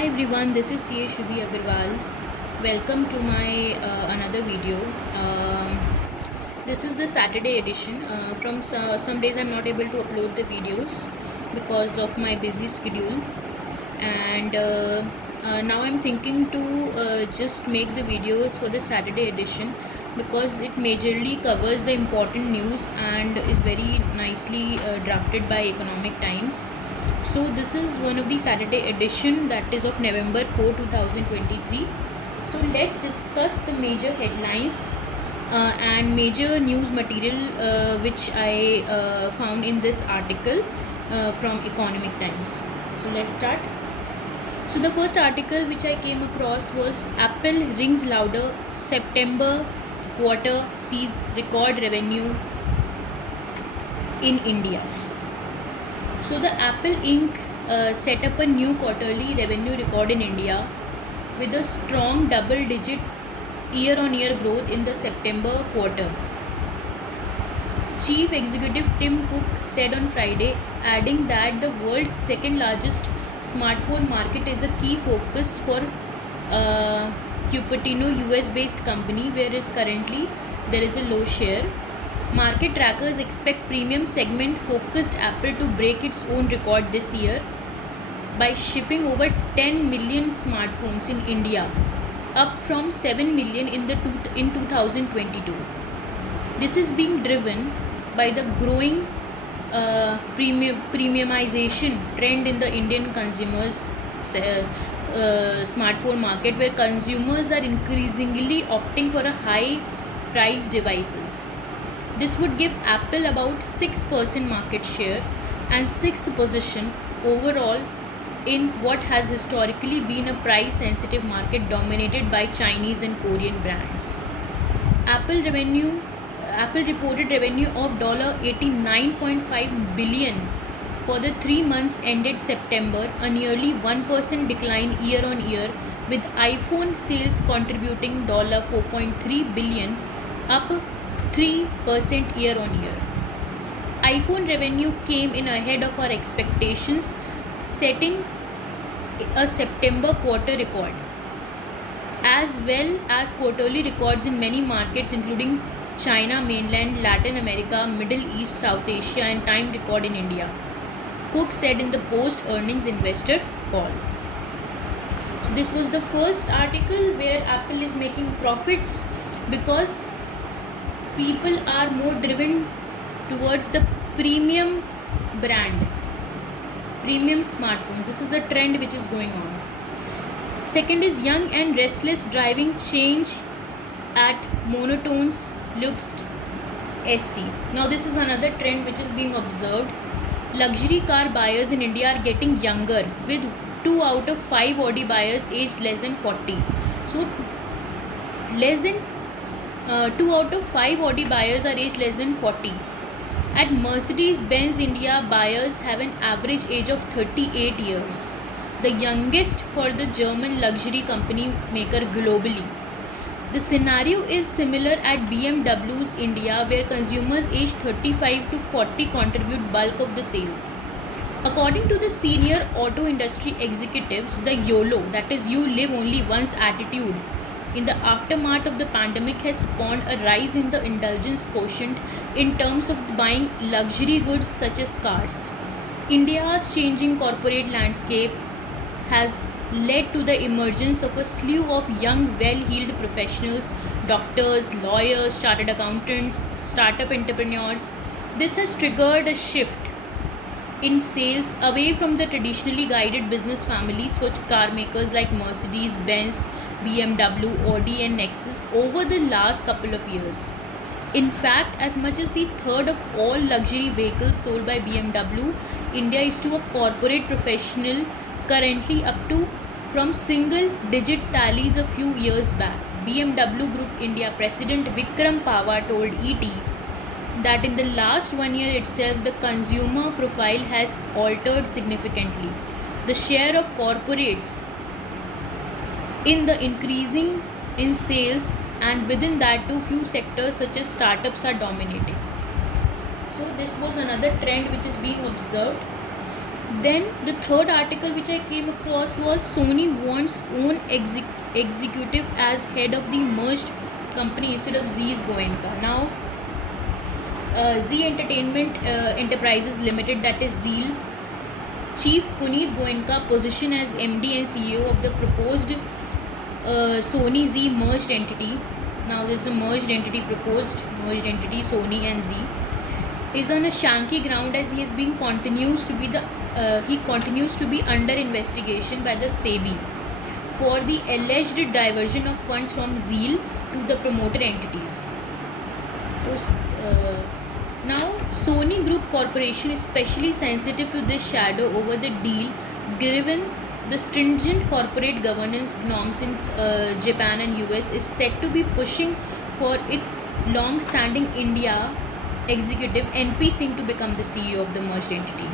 Hi everyone, this is CA Shubhi Agarwal. Welcome to my another video. Um, this is the Saturday edition. From some days I'm not able to upload the videos because of my busy schedule, and now I'm thinking to just make the videos for the Saturday edition because it majorly covers the important news and is very nicely drafted by Economic Times. So this is one of the Saturday edition, that is of November 4, 2023. So let's discuss the major headlines and major news material which I found in this article from Economic Times. So let's start. So the first article which I came across was Apple rings louder, September quarter sees record revenue in India. So the Apple Inc. Set up a new quarterly revenue record in India with a strong double-digit year-on-year growth in the September quarter. Chief Executive Tim Cook said on Friday, adding that the world's second largest smartphone market is a key focus for Cupertino, US-based company, whereas currently there is a low share. Market trackers expect premium segment focused Apple to break its own record this year by shipping over 10 million smartphones in India, up from 7 million in 2022. This is being driven by the growing premiumization trend in the Indian consumers smartphone market, where consumers are increasingly opting for a high price devices. This would give Apple about 6% market share and 6th position overall in what has historically been a price sensitive market dominated by Chinese and Korean brands. Apple reported revenue of $89.5 billion for the 3 months ended September, a nearly 1% decline year on year, with iPhone sales contributing $4.3 billion, up 3% year on year. iPhone revenue came in ahead of our expectations, setting a September quarter record, as well as quarterly records in many markets including China, mainland, Latin America, Middle East, South Asia, and time record in India, Cook said in the post-earnings investor call. So this was the first article where Apple is making profits because people are more driven towards the premium brand, premium smartphones. This is a trend which is going on. Second is young and restless driving change at monotones looks ST. Now this is another trend which is being observed. Luxury car buyers in India are getting younger, with 2 out of 5 Audi buyers aged less than 40. So less than 2 out of 5 Audi buyers are aged less than 40. At Mercedes-Benz India, buyers have an average age of 38 years, the youngest for the German luxury company maker globally. The scenario is similar at BMW's India, where consumers aged 35 to 40 contribute bulk of the sales. According to the senior auto industry executives, the YOLO, that is you live only once attitude, in the aftermath of the pandemic has spawned a rise in the indulgence quotient in terms of buying luxury goods such as cars. India's changing corporate landscape has led to the emergence of a slew of young, well-heeled professionals, doctors, lawyers, chartered accountants, startup entrepreneurs. This has triggered a shift in sales away from the traditionally guided business families for car makers like Mercedes, Benz, BMW, Audi and Lexus over the last couple of years. In fact, as much as the third of all luxury vehicles sold by BMW India is to a corporate professional, currently up to from single digit tallies a few years back. BMW Group India President Vikram Pava told ET that in the last 1 year itself, the consumer profile has altered significantly. The share of corporates in the increasing in sales, and within that too few sectors such as startups are dominating. So this was another trend which is being observed. Then the third article which I came across was Sony wants own executive as head of the merged company instead of Z's Goenka. Now, Z Entertainment Enterprises Limited, that is ZEAL, Chief Puneet Goenka position as MD and CEO of the proposed Sony Z merged entity. Now there's a merged entity proposed, merged entity Sony and Z, is on a shanky ground as he is being continues to be under investigation by the SEBI for the alleged diversion of funds from ZEAL to the promoter entities. Now, Sony Group Corporation is especially sensitive to this shadow over the deal, given the stringent corporate governance norms in Japan and US is said to be pushing for its long-standing India executive NP Singh to become the CEO of the merged entity.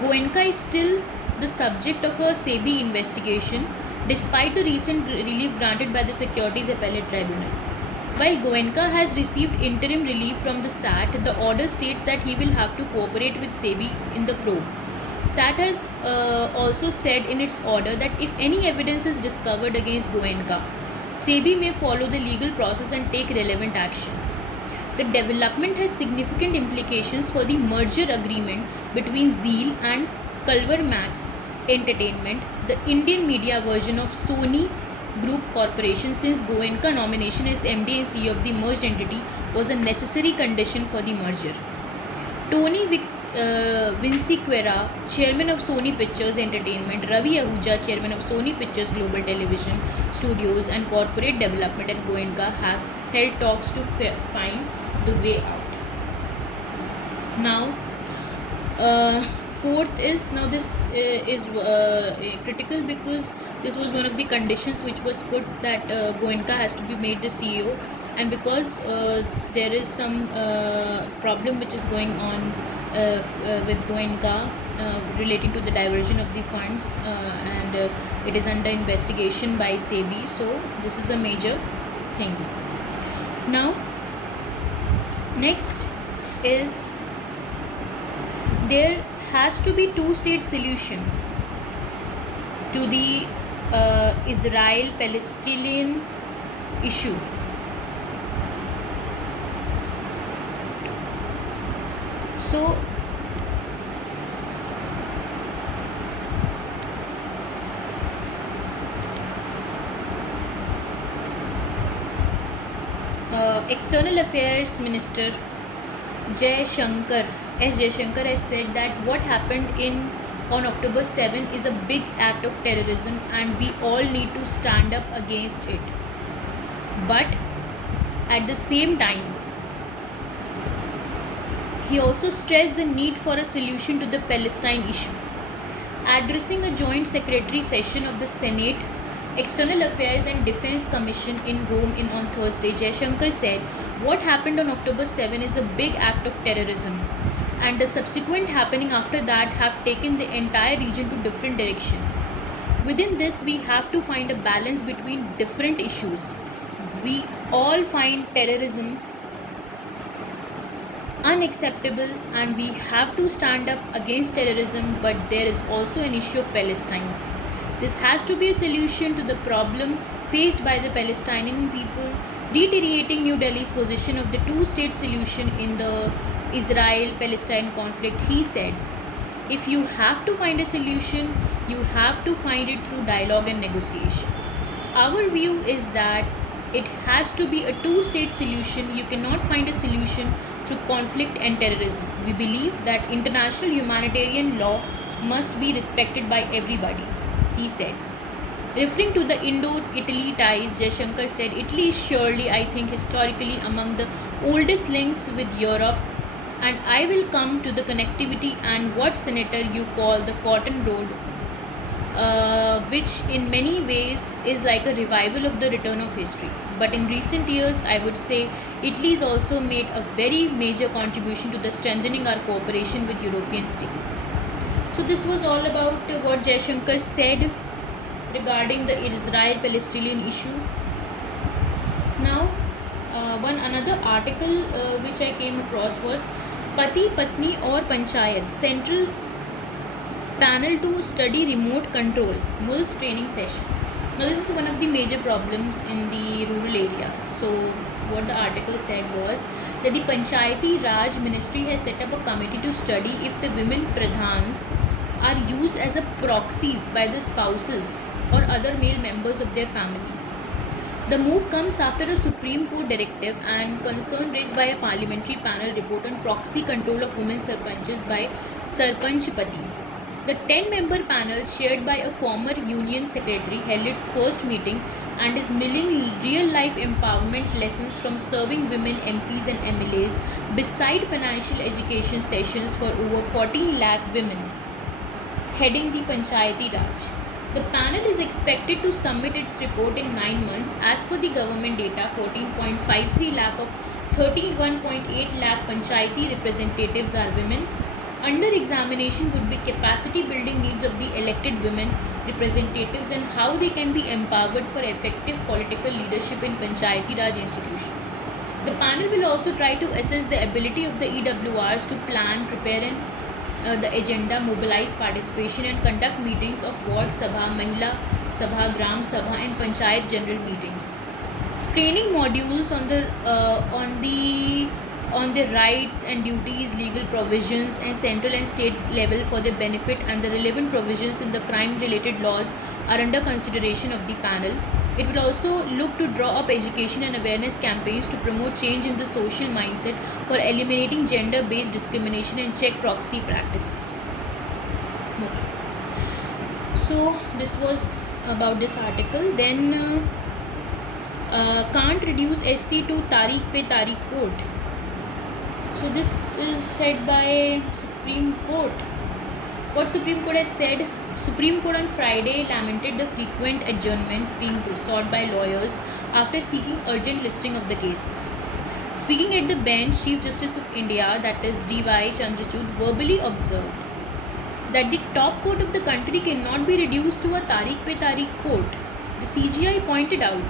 Goenka is still the subject of a SEBI investigation despite the recent relief granted by the Securities Appellate Tribunal. While Goenka has received interim relief from the SAT, the order states that he will have to cooperate with SEBI in the probe. SAT has also said in its order that if any evidence is discovered against Goenka, SEBI may follow the legal process and take relevant action. The development has significant implications for the merger agreement between ZEAL and Culver Max Entertainment, the Indian media version of Sony Group Corporation, since Goenka nomination as MD and CEO of the merged entity was a necessary condition for the merger. Tony Vinciquerra, chairman of Sony Pictures Entertainment, Ravi Ahuja, chairman of Sony Pictures Global Television Studios and Corporate Development, and Goenka have held talks to find the way out. Now, fourth is, now this is critical because this was one of the conditions which was put that Goenka has to be made the CEO, and because there is some problem which is going on with Goenka relating to the diversion of the funds, and it is under investigation by SEBI, so this is a major thing. Now, next is there has to be two-state solution to the Israel-Palestinian issue. So, External Affairs Minister Jaishankar has said that what happened on October 7 is a big act of terrorism and we all need to stand up against it. But at the same time, he also stressed the need for a solution to the Palestine issue. Addressing a joint secretary session of the Senate External Affairs and Defense Commission in Rome on Thursday, Jaishankar said, what happened on October 7 is a big act of terrorism, and the subsequent happening after that have taken the entire region to different direction. Within this, we have to find a balance between different issues. We all find terrorism unacceptable and we have to stand up against terrorism, but there is also an issue of Palestine. This has to be a solution to the problem faced by the Palestinian people, reiterating New Delhi's position of the two-state solution in the Israel-Palestine conflict. He said, if you have to find a solution, you have to find it through dialogue and negotiation. Our view is that it has to be a two-state solution. You cannot find a solution through conflict and terrorism. We believe that international humanitarian law must be respected by everybody, he said. Referring to the Indo-Italy ties, Jaishankar said, Italy is surely, I think, historically among the oldest links with Europe, and I will come to the connectivity and what, Senator, you call the Cotton Road, which in many ways is like a revival of the return of history. But in recent years, I would say Italy has also made a very major contribution to the strengthening our cooperation with European states. So this was all about what Jaishankar said regarding the Israel-Palestinian issue. Now, another article which I came across was Pati Patni aur Panchayat, central Panel to study remote control, MULS training session. Now, this is one of the major problems in the rural areas. So, what the article said was that the Panchayati Raj Ministry has set up a committee to study if the women pradhans are used as a proxies by the spouses or other male members of their family. The move comes after a Supreme Court directive and concern raised by a parliamentary panel report on proxy control of women sarpanches by Sarpanchpati. The 10-member panel, chaired by a former union secretary, held its first meeting and is milling real-life empowerment lessons from serving women MPs and MLAs, beside financial education sessions for over 14 lakh women, heading the Panchayati Raj. The panel is expected to submit its report in 9 months. As per the government data, 14.53 lakh of 31.8 lakh Panchayati representatives are women. Under examination would be capacity building needs of the elected women representatives and how they can be empowered for effective political leadership in Panchayati Raj institution. The panel will also try to assess the ability of the EWRs to plan, prepare the agenda, mobilize participation and conduct meetings of Ward Sabha, Mahila Sabha, Gram Sabha and Panchayat general meetings. Training modules on the rights and duties, legal provisions and central and state level for their benefit and the relevant provisions in the crime related laws are under consideration of the panel. It will also look to draw up education and awareness campaigns to promote change in the social mindset for eliminating gender based discrimination and check proxy practices. Okay. So this was about this article. Then can't reduce SC to Tariq pe Tariq court. So this is said by Supreme Court. What Supreme Court has said: Supreme Court on Friday lamented the frequent adjournments being sought by lawyers after seeking urgent listing of the cases. Speaking at the bench, Chief Justice of India, that is D.Y. Chandrachud, verbally observed that the top court of the country cannot be reduced to a Tariq pe Tariq court. The CGI pointed out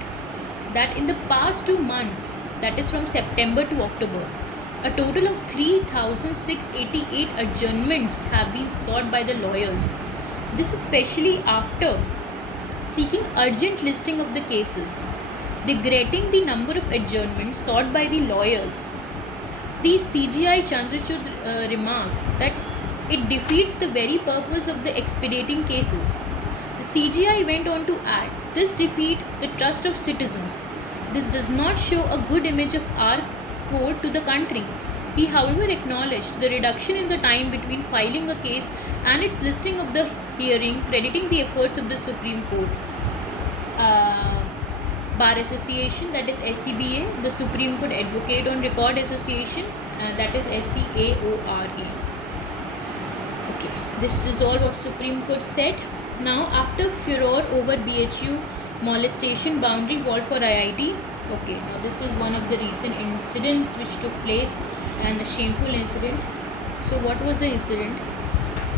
that in the past 2 months, that is from September to October, a total of 3,688 adjournments have been sought by the lawyers. This especially after seeking urgent listing of the cases. Regretting the number of adjournments sought by the lawyers, the CGI Chandrachud remarked that it defeats the very purpose of the expediting cases. The CGI went on to add, this defeats the trust of citizens. This does not show a good image of our court to the country. He, however, acknowledged the reduction in the time between filing a case and its listing of the hearing, crediting the efforts of the Supreme Court. Bar Association, that is SCBA, the Supreme Court Advocate on Record Association, that is SCAORA. Okay, this is all what Supreme Court said. Now, after furor over BHU molestation boundary wall for IIT. Okay, now this is one of the recent incidents which took place, and a shameful incident. So what was the incident?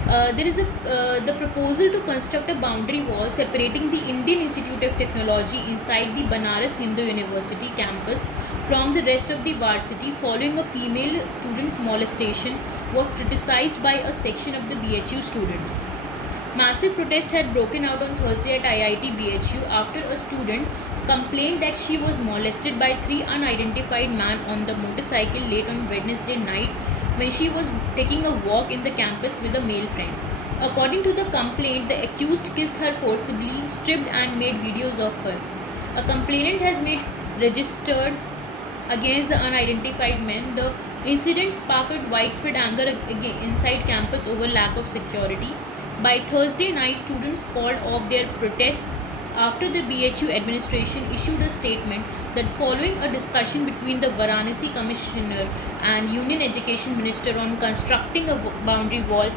There is the proposal to construct a boundary wall separating the Indian Institute of Technology inside the Banaras Hindu University campus from the rest of the varsity following a female student's molestation was criticized by a section of the BHU students. Massive protest had broken out on Thursday at IIT BHU after a student complained that she was molested by 3 unidentified men on the motorcycle late on Wednesday night when she was taking a walk in the campus with a male friend. According to the complaint, the accused kissed her forcibly, stripped and made videos of her. A complainant has made registered against the unidentified men. The incident sparked widespread anger inside campus over lack of security. By Thursday night, students called off their protests after the BHU administration issued a statement that following a discussion between the Varanasi Commissioner and Union Education Minister on constructing a boundary wall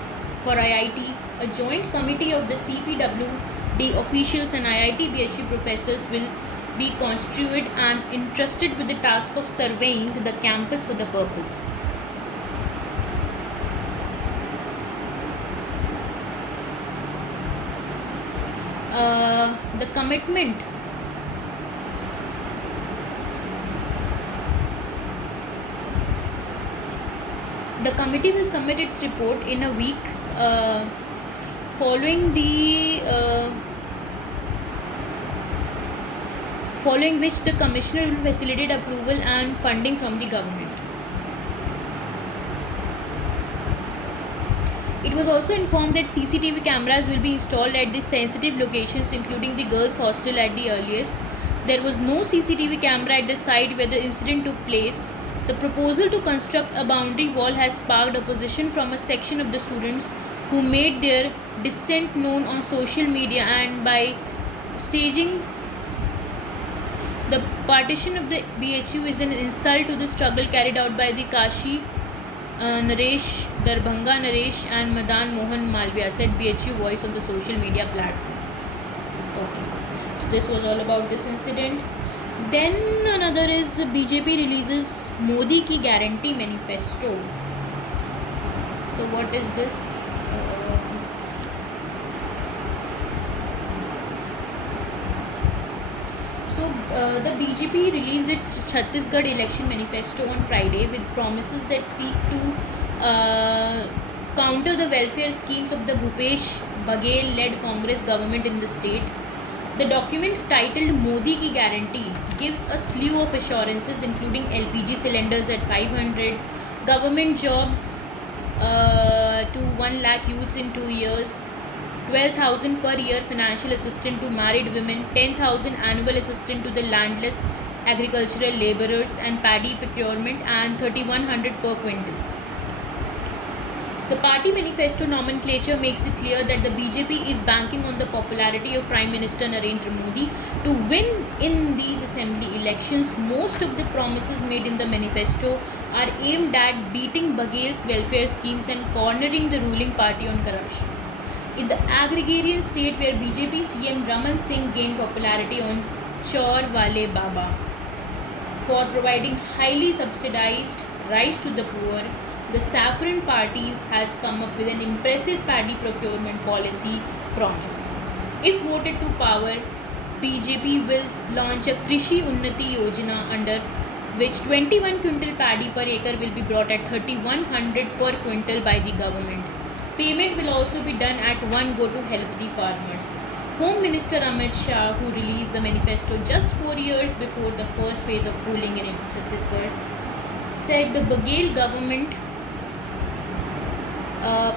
for IIT, a joint committee of the CPWD officials and IIT BHU professors will be constituted and entrusted with the task of surveying the campus for the purpose. The commitment the committee will submit its report in a week following which the commissioner will facilitate approval and funding from the government. It was also informed that CCTV cameras will be installed at the sensitive locations, including the girls' hostel at the earliest. There was no CCTV camera at the site where the incident took place. The proposal to construct a boundary wall has sparked opposition from a section of the students who made their dissent known on social media, and by staging the partition of the BHU is an insult to the struggle carried out by the Kashi Naresh, Darbhanga Naresh and Madan Mohan Malviya, said BHU Voice on the social media platform. Okay, so this was all about this incident. Then another is BJP releases Modi ki guarantee manifesto. So what is this? The BJP released its Chhattisgarh election manifesto on Friday with promises that seek to counter the welfare schemes of the Bhupesh Baghel-led Congress government in the state. The document, titled Modi Ki Guarantee, gives a slew of assurances including LPG cylinders at 500, government jobs to 1 lakh youths in 2 years, 12,000 per year financial assistance to married women, 10,000 annual assistance to the landless agricultural labourers and paddy procurement, and 3,100 per quintal. The party manifesto nomenclature makes it clear that the BJP is banking on the popularity of Prime Minister Narendra Modi to win in these assembly elections. Most of the promises made in the manifesto are aimed at beating Baghel's welfare schemes and cornering the ruling party on corruption. In the agrarian state where BJP CM Raman Singh gained popularity on Chaur Wale Baba for providing highly subsidized rice to the poor, the Saffron Party has come up with an impressive paddy procurement policy promise. If voted to power, BJP will launch a Krishi Unnati Yojana, under which 21 quintal paddy per acre will be brought at 3,100 per quintal by the government. Payment will also be done at one go to help the farmers. Home Minister Amit Shah, who released the manifesto just 4 years before the first phase of pooling in Chhattisgarh, said the Baghel government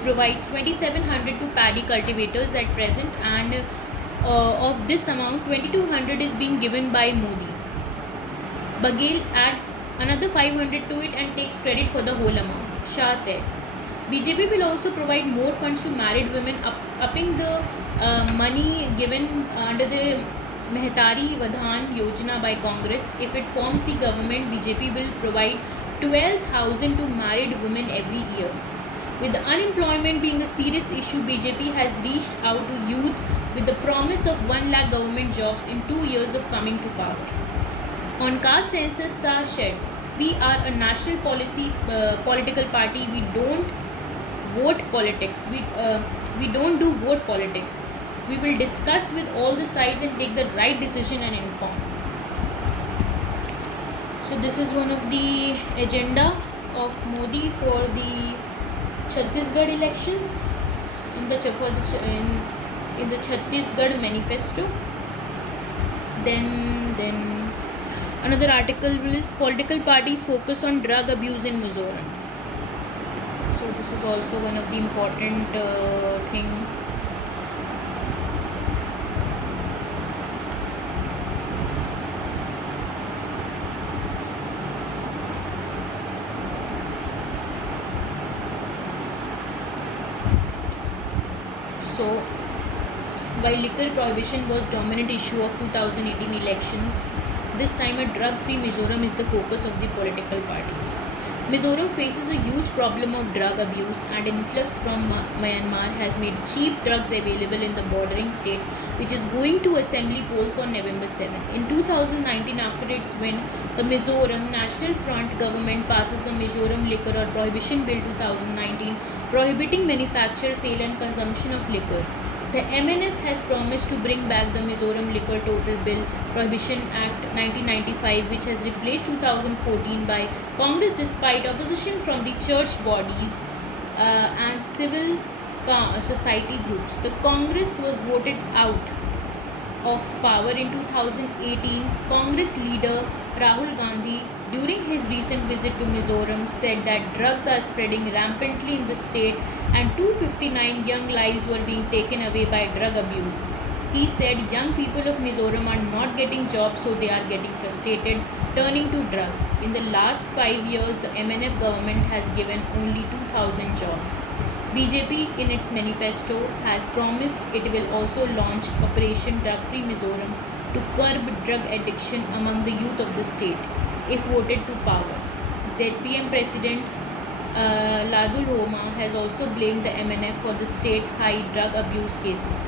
provides 2,700 to paddy cultivators at present, and of this amount 2,200 is being given by Modi. Baghel adds another 500 to it and takes credit for the whole amount, Shah said. BJP will also provide more funds to married women, upping the money given under the Mehtari Vadhan Yojana by Congress. If it forms the government, BJP will provide 12,000 to married women every year. With the unemployment being a serious issue, BJP has reached out to youth with the promise of 1 lakh government jobs in 2 years of coming to power. On caste census, Shah said, "We are a national political party. We don't vote politics. We don't do vote politics. We will discuss with all the sides and take the right decision and inform." So this is one of the agenda of Modi for the Chhattisgarh elections in the Chhattisgarh manifesto. Then another article is political parties focus on drug abuse in Mizoram. So this is also one of the important thing. So while liquor prohibition was dominant issue of 2018 elections, this time a drug-free Mizoram is the focus of the political parties. Mizoram faces a huge problem of drug abuse, and influx from Myanmar has made cheap drugs available in the bordering state, which is going to assembly polls on November 7. In 2019, after its win, the Mizoram National Front government passes the Mizoram Liquor or Prohibition Bill 2019, prohibiting manufacture, sale and consumption of liquor. The MNF has promised to bring back the Mizoram Liquor Total Bill Prohibition Act 1995, which has replaced 2014 by Congress despite opposition from the church bodies and civil society groups. The Congress was voted out of power in 2018. Congress leader Rahul Gandhi, during his recent visit to Mizoram, said that drugs are spreading rampantly in the state and 259 young lives were being taken away by drug abuse. He said young people of Mizoram are not getting jobs, so they are getting frustrated, turning to drugs. In the last 5 years, the MNF government has given only 2,000 jobs. BJP, in its manifesto, has promised it will also launch Operation Drug Free Mizoram to curb drug addiction among the youth of the state if voted to power. ZPM President Ladul Homa has also blamed the MNF for the state high drug abuse cases.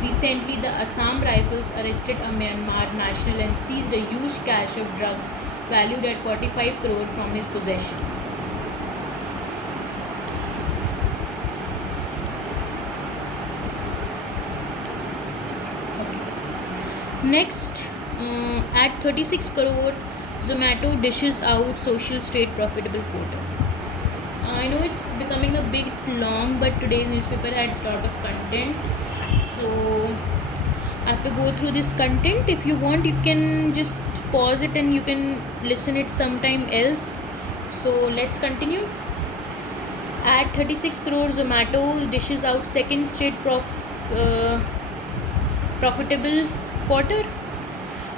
Recently, the Assam Rifles arrested a Myanmar national and seized a huge cache of drugs valued at 45 crore from his possession. Next, at 36 crore, Zomato dishes out social state profitable quarter. I know it's becoming a bit long, but today's newspaper had a lot of content, so I have to go through this content. If you want, you can just pause it and you can listen it sometime else. So let's continue. At 36 crore, Zomato dishes out second straight profitable quarter.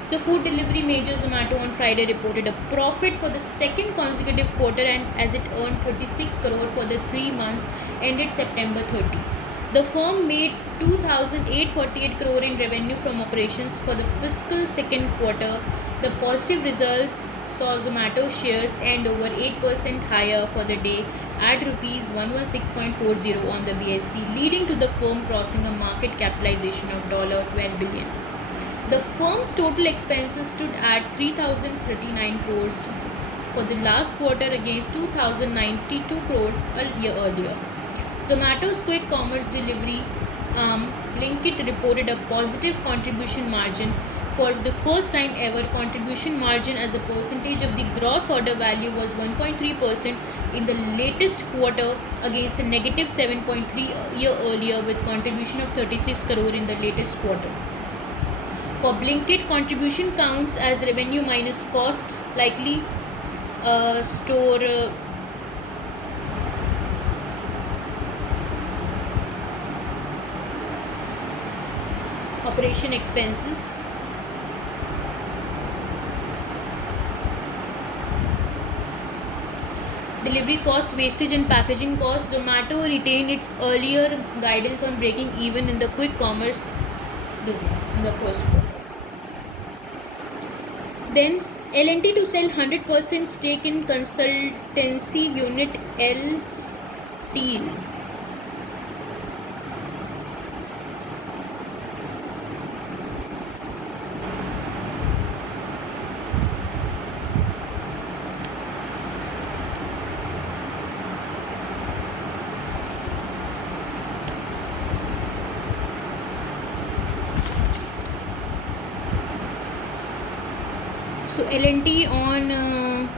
So food delivery major Zomato on Friday reported a profit for the second consecutive quarter, and as it earned 36 crore for the 3 months ended September 30. The firm made 2,848 crore in revenue from operations for the fiscal second quarter. The positive results saw Zomato shares end over 8% higher for the day at rupees 116.40 on the BSE, leading to the firm crossing a market capitalization of $12 billion. The firm's total expenses stood at 3,039 crores for the last quarter against 2,092 crores a year earlier. Zomato's quick commerce delivery arm Blinkit reported a positive contribution margin for the first time ever. Contribution margin as a percentage of the gross order value was 1.3% in the latest quarter against a negative 7.3 a year earlier, with contribution of 36 crore in the latest quarter. For Blinkit, contribution counts as revenue minus costs, likely store operation expenses. Delivery cost, wastage and packaging cost. Zomato retained its earlier guidance on breaking even in the quick commerce business in the first quarter. Then L&T to sell 100% stake in consultancy unit LTEL. So L&T on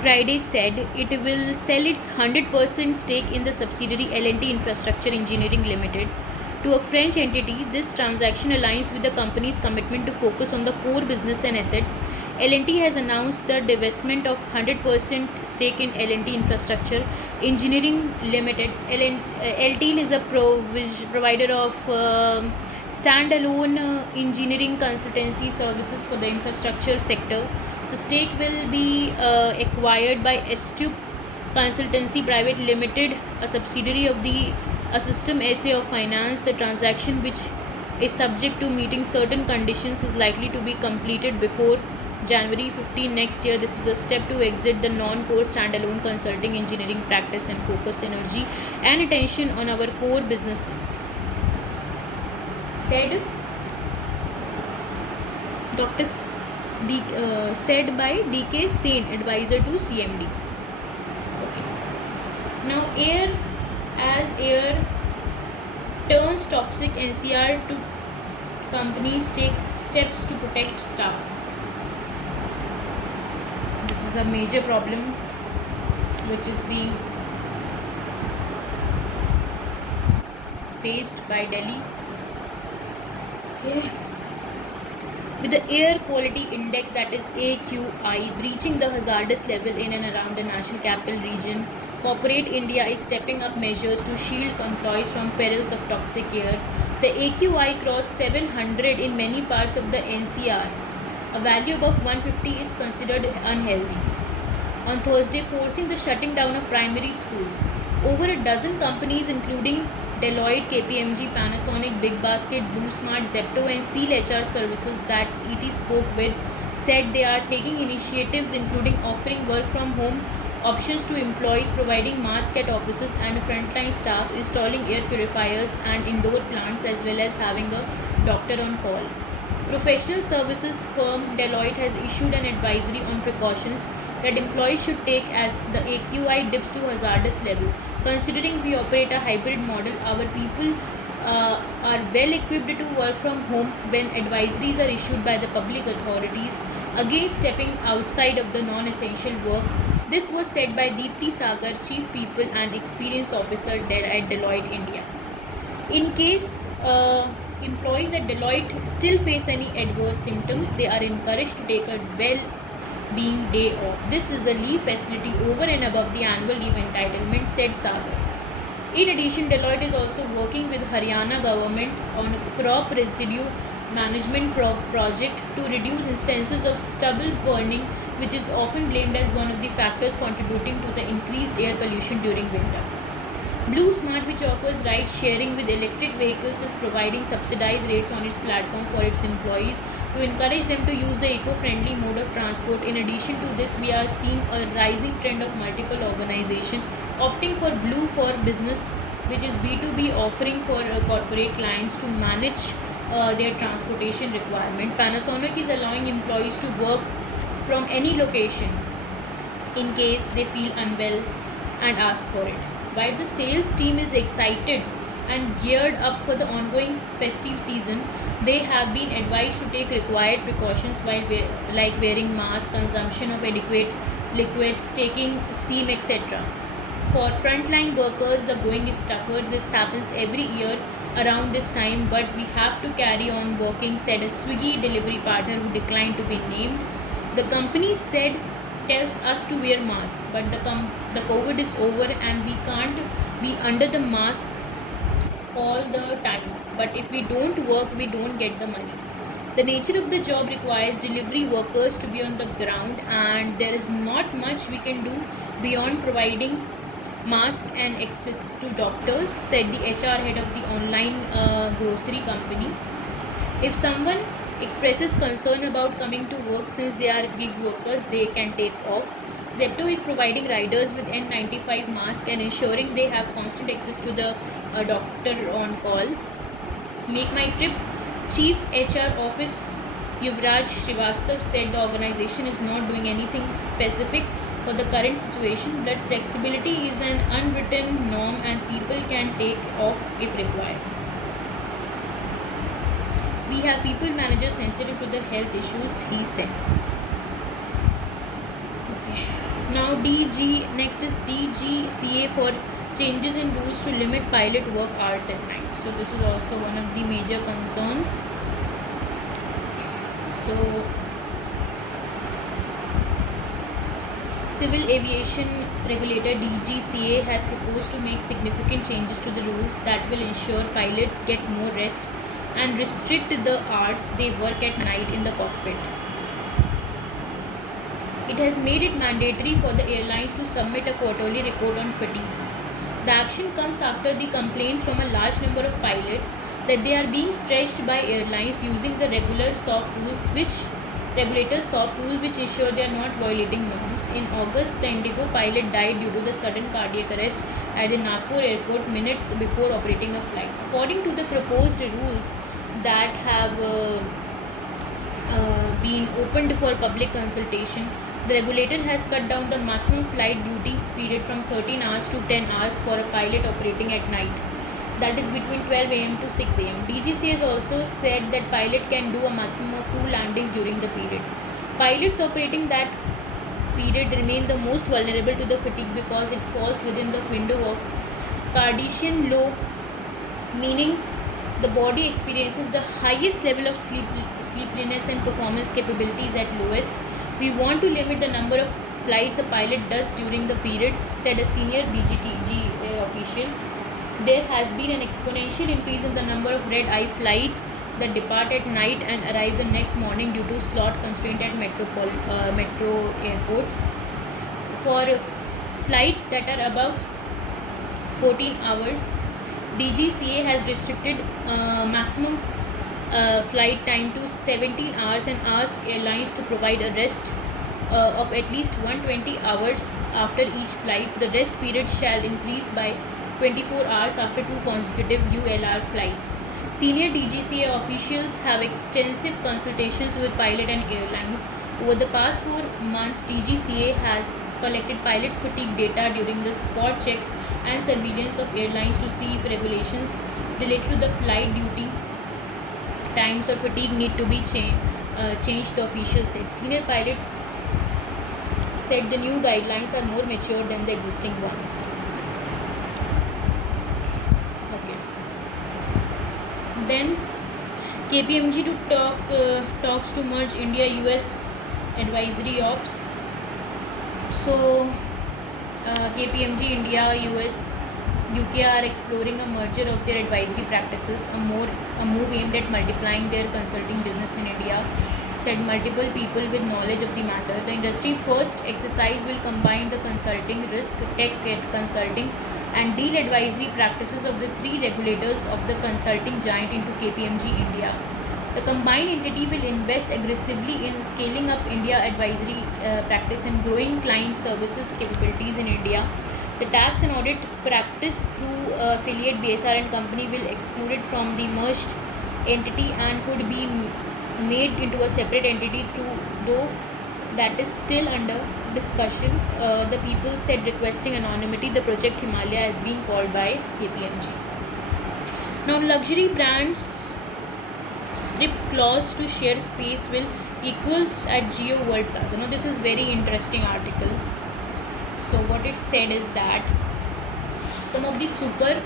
Friday said it will sell its 100% stake in the subsidiary L&T Infrastructure Engineering Limited to a French entity. This transaction aligns with the company's commitment to focus on the core business and assets. L&T has announced the divestment of 100% stake in L&T Infrastructure Engineering Limited. LTEL is a provider of standalone engineering consultancy services for the infrastructure sector. The stake will be acquired by Estup Consultancy Private Limited, a subsidiary of the Assystem SA of Finance. The transaction, which is subject to meeting certain conditions, is likely to be completed before January 15 next year. This is a step to exit the non-core standalone consulting engineering practice and focus energy and attention on our core businesses, said said by DK Sain, advisor to CMD. Okay. Now, Air turns toxic, NCR to companies take steps to protect staff. This is a major problem which is being faced by Delhi. Okay. With the air quality index, that is AQI, breaching the hazardous level in and around the national capital region, corporate India is stepping up measures to shield employees from perils of toxic air. The AQI crossed 700 in many parts of the NCR. A value above 150 is considered unhealthy. On Thursday, forcing the shutting down of primary schools. Over a dozen companies, including Deloitte, KPMG, Panasonic, Big Basket, Blue Smart, Zepto, and Seal HR Services that ET spoke with, said they are taking initiatives including offering work from home options to employees, providing masks at offices and frontline staff, installing air purifiers and indoor plants, as well as having a doctor on call. Professional services firm Deloitte has issued an advisory on precautions that employees should take as the AQI dips to hazardous level. Considering we operate a hybrid model, our people are well equipped to work from home when advisories are issued by the public authorities against stepping outside of the non-essential work. This was said by Deepti Sagar, Chief People and Experience Officer at Deloitte India. In case employees at Deloitte still face any adverse symptoms, they are encouraged to take a well-being day off. This is a leave facility over and above the annual leave entitlement, said Sagar. In addition, Deloitte is also working with Haryana government on a crop residue management project to reduce instances of stubble burning, which is often blamed as one of the factors contributing to the increased air pollution during winter. Blue Smart, which offers ride sharing with electric vehicles, is providing subsidized rates on its platform for its employees to encourage them to use the eco-friendly mode of transport. In addition to this, we are seeing a rising trend of multiple organizations opting for Blue for Business, which is B2B offering for corporate clients to manage their transportation requirement. Panasonic is allowing employees to work from any location in case they feel unwell and ask for it. While the sales team is excited and geared up for the ongoing festive season, they have been advised to take required precautions while like wearing masks, consumption of adequate liquids, taking steam, etc. For frontline workers, the going is tougher. This happens every year around this time, but we have to carry on working, said a Swiggy delivery partner who declined to be named. The company said tells us to wear mask, but the COVID is over and we can't be under the mask all the time. But if we don't work, we don't get the money. The nature of the job requires delivery workers to be on the ground, and there is not much we can do beyond providing mask and access to doctors, said the HR head of the online grocery company. If someone expresses concern about coming to work since they are gig workers, they can take off. Zepto is providing riders with N95 masks and ensuring they have constant access to the doctor on call. Make My Trip Chief HR Office Yuvraj Srivastav said the organization is not doing anything specific for the current situation, but flexibility is an unwritten norm and people can take off if required. We have people managers sensitive to the health issues, he said. Okay. Now next is DGCA for changes in rules to limit pilot work hours at night. So this is also one of the major concerns. So Civil Aviation Regulator DGCA has proposed to make significant changes to the rules that will ensure pilots get more rest and restrict the hours they work at night in the cockpit. It has made it mandatory for the airlines to submit a quarterly report on fatigue. The action comes after the complaints from a large number of pilots that they are being stretched by airlines using the regulators soft rules which ensure they are not violating norms. In August, the Indigo pilot died due to the sudden cardiac arrest at the Nagpur airport minutes before operating a flight. According to the proposed rules that have been opened for public consultation, the regulator has cut down the maximum flight duty period from 13 hours to 10 hours for a pilot operating at night, that is between 12 am to 6 am. DGC has also said that pilot can do a maximum of 2 landings during the period. Pilots operating that period remain the most vulnerable to the fatigue because it falls within the window of Kardashian law meaning the body experiences the highest level of sleepiness and performance capabilities at lowest. We want to limit the number of flights a pilot does during the period, said a senior DGTG official. There has been an exponential increase in the number of red-eye flights that depart at night and arrive the next morning due to slot constraint at metro airports. For flights that are above 14 hours, DGCA has restricted maximum flight time to 17 hours and asked airlines to provide a rest of at least 120 hours after each flight. The rest period shall increase by 24 hours after two consecutive ULR flights. Senior DGCA officials have extensive consultations with pilot and airlines. Over the past 4 months, DGCA has collected pilots' fatigue data during the spot checks and surveillance of airlines to see if regulations related to the flight duty times or fatigue need to be changed, the official said. Senior pilots said the new guidelines are more mature than the existing ones. Okay. Then KPMG to talks to merge India US advisory ops. So KPMG India US UK are exploring a merger of their advisory practices, a move aimed at multiplying their consulting business in India, said multiple people with knowledge of the matter. The industry first exercise will combine the consulting, risk, tech consulting and deal advisory practices of the three regulators of the consulting giant into KPMG India. The combined entity will invest aggressively in scaling up India advisory practice and growing client services capabilities in India. The tax and audit practice through affiliate BSR and company will excluded from the merged entity and could be made into a separate entity through, though that is still under discussion. The people said, requesting anonymity. The project Himalaya is being called by KPMG. Now, luxury brands script clause to share space will equals at Geo World Plaza. Now, this is very interesting article. So what it said is that some of the super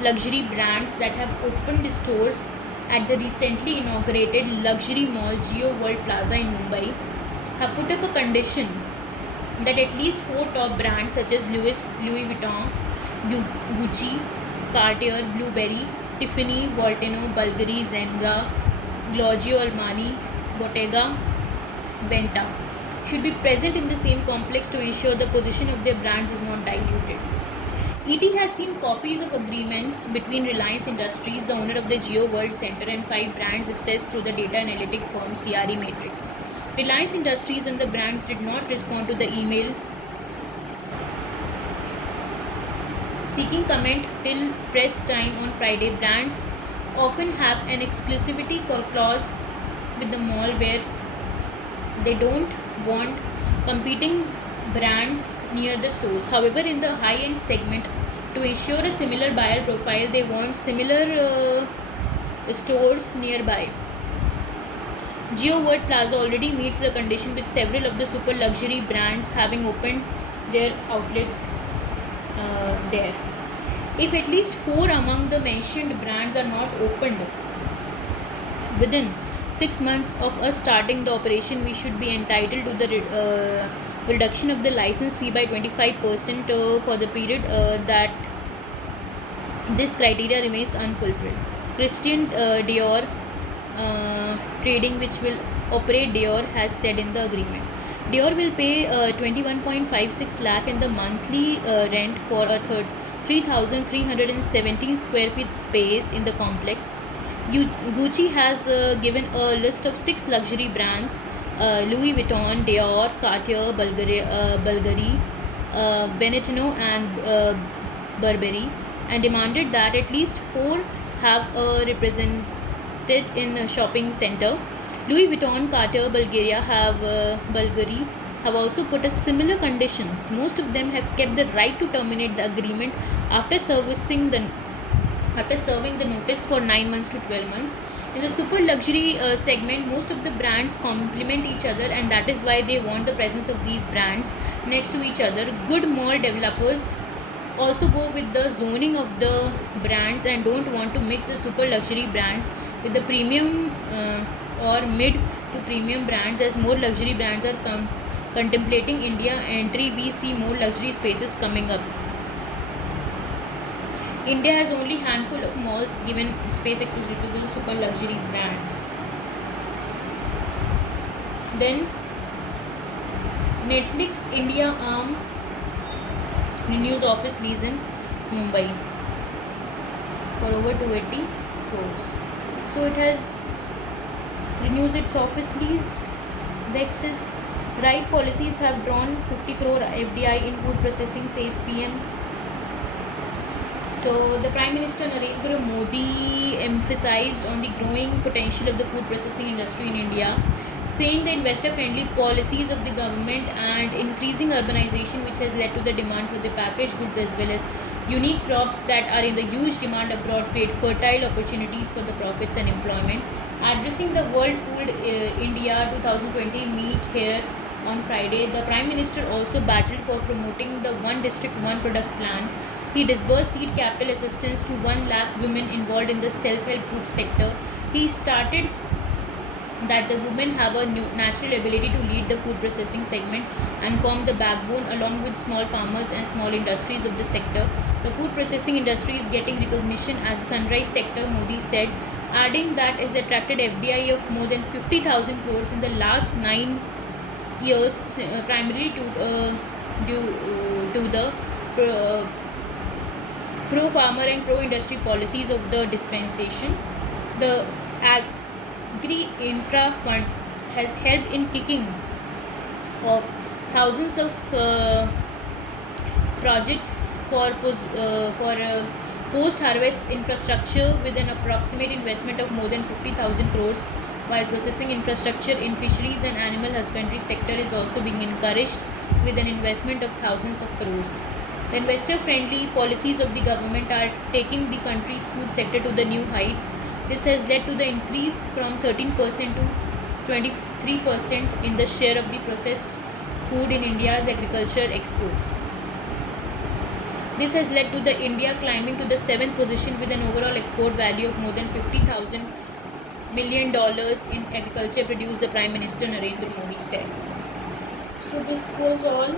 luxury brands that have opened stores at the recently inaugurated luxury mall Geo World Plaza in Mumbai have put up a condition that at least 4 top brands such as Louis Vuitton, Gucci, Cartier, Blueberry, Tiffany, Valentino, Bulgari, Zenga, Giorgio Armani, Bottega Veneta should be present in the same complex to ensure the position of their brands is not diluted. ET has seen copies of agreements between Reliance Industries, the owner of the Geo World Center, and 5 brands assessed through the data analytic firm CRE Matrix. Reliance Industries and the brands did not respond to the email seeking comment till press time on Friday. Brands often have an exclusivity clause with the mall where they don't want competing brands near the stores. However, in the high-end segment, to ensure a similar buyer profile, they want similar stores nearby. Geo World Plaza already meets the condition with several of the super luxury brands having opened their outlets there. If at least 4 among the mentioned brands are not opened within 6 months of us starting the operation, we should be entitled to the reduction of the license fee by 25% for the period that this criteria remains unfulfilled. Christian Dior Trading, which will operate Dior, has said in the agreement. Dior will pay 21.56 lakh in the monthly rent for a 3,317 square feet space in the complex. Gucci has given a list of 6 luxury brands, Louis Vuitton, Dior, Cartier, Bulgari, Benetton and Burberry, and demanded that at least 4 have represented in a shopping center. Louis Vuitton, Cartier, Bulgari have also put a similar conditions. Most of them have kept the right to terminate the agreement after serving the notice for 9 months to 12 months. In the super luxury segment, most of the brands complement each other, and that is why they want the presence of these brands next to each other. Good mall developers also go with the zoning of the brands and don't want to mix the super luxury brands with the premium or mid to premium brands, as more luxury brands are contemplating India entry. We see more luxury spaces coming up. India has only handful of malls given space exclusive to the super luxury brands. Then Netflix India arm renews office lease in Mumbai for over 280 crores. So it has renews its office lease. Next is right policies have drawn 50 crore FDI in food processing, says PM. So the Prime Minister Narendra Modi emphasized on the growing potential of the food processing industry in India, saying the investor-friendly policies of the government and increasing urbanization, which has led to the demand for the packaged goods as well as unique crops that are in the huge demand abroad, create fertile opportunities for the profits and employment. Addressing the World Food India 2020 meet here on Friday, the Prime Minister also battled for promoting the One District One Product plan. He disbursed seed capital assistance to 1 lakh women involved in the self-help group sector. He started that the women have a natural ability to lead the food processing segment and form the backbone along with small farmers and small industries of the sector. The food processing industry is getting recognition as a sunrise sector, Modi said, adding that has attracted FDI of more than 50,000 crores in the last 9 years, primarily due to the pro-farmer and pro-industry policies of the dispensation. The Agri-Infra Fund has helped in kicking off thousands of projects for post-harvest infrastructure with an approximate investment of more than 50,000 crores, while processing infrastructure in fisheries and animal husbandry sector is also being encouraged with an investment of thousands of crores. The investor-friendly policies of the government are taking the country's food sector to the new heights. This has led to the increase from 13% to 23% in the share of the processed food in India's agriculture exports. This has led to the India climbing to the 7th position with an overall export value of more than $50,000 million in agriculture produced, the Prime Minister Narendra Modi said. So this was all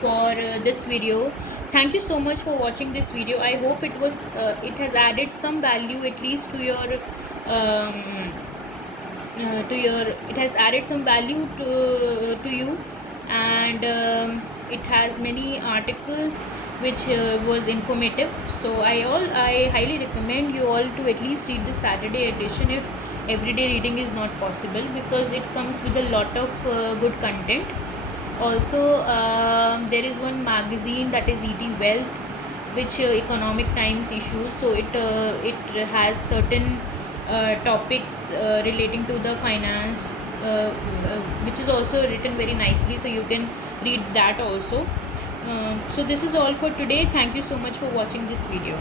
for this video. Thank you so much for watching this video. I hope it has added some value at least to your it has added some value to you, and it has many articles which was informative. So I highly recommend you all to at least read the Saturday edition if everyday reading is not possible, because it comes with a lot of good content. Also, there is one magazine, that is ET Wealth, which Economic Times issues. So it has certain topics relating to the finance, which is also written very nicely. So you can read that also. So this is all for today. Thank you so much for watching this video.